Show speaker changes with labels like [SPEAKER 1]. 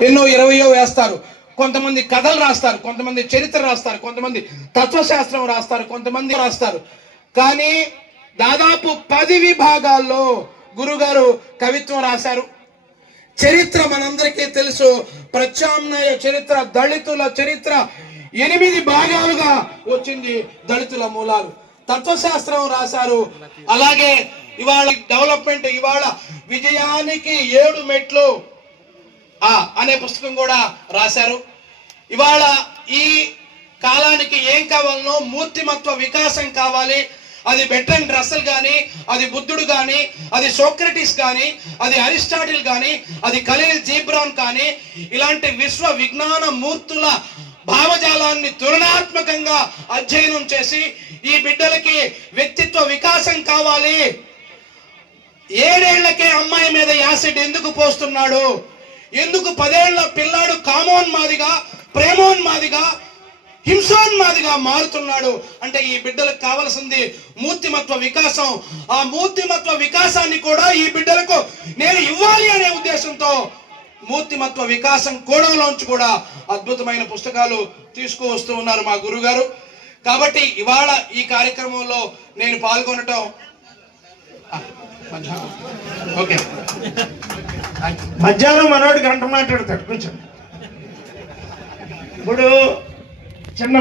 [SPEAKER 1] ఎన్నో ఇరవయో వేస్తారు. కొంతమంది కథలు రాస్తారు కొంతమంది చరిత్ర రాస్తారు కొంతమంది తత్వశాస్త్రం రాస్తారు కొంతమంది రాస్తారు. కానీ దాదాపు పది విభాగాల్లో గురుగారు కవిత్వం రాశారు. చరిత్ర మనందరికీ తెలుసు. ప్రత్యామ్నాయ చరిత్ర దళితుల చరిత్ర ఎనిమిది భాగాలుగా వచ్చింది దళితుల మూలాలు. తత్వశాస్త్రం రాశారు. అలాగే ఇవాళ డెవలప్మెంట్ ఇవాళ విజయానికి ఏడు మెట్లు అనే పుస్తకం కూడా రాశారు. ఇవాళ ఈ కాలానికి ఏం కావాలనో మూర్తిమత్వ వికాసం కావాలి. అది బెట్రన్ రసల్ కానీ అది బుద్ధుడు కానీ అది సోక్రటిస్ కానీ అది అరిస్టాటిల్ కానీ అది ఖలీల్ జీబ్రాన్ కానీ ఇలాంటి విశ్వ విజ్ఞాన మూర్తుల భావజాలాన్ని తులనాత్మకంగా అధ్యయనం చేసి ఈ బిడ్డలకి వ్యక్తిత్వ వికాసం కావాలి. ఏడేళ్ళకే అమ్మాయి మీద యాసిడ్ ఎందుకు పోస్తున్నాడు? ఎందుకు పదేళ్ళ పిల్లాడు కామోన్మాదిగా ప్రేమోన్మాదిగా హింసోన్మాదిగా మారుతున్నాడు? అంటే ఈ బిడ్డలకు కావలసింది మూర్తిమత్వ వికాసం. ఆ మూర్తిమత్వ వికాసాన్ని కూడా ఈ బిడ్డలకు నేను ఇవ్వాలి అనే ఉద్దేశంతో మూర్తిమత్వ వికాసం కోణంలోంచి కూడా అద్భుతమైన పుస్తకాలు తీసుకువస్తూ ఉన్నారు మా గురుగారు. కాబట్టి ఇవాళ ఈ కార్యక్రమంలో నేను పాల్గొనటం ఓకే.
[SPEAKER 2] మధ్యాహ్నం మనోడు గంట మాట్లాడతాడు కొంచెం ఇప్పుడు చిన్న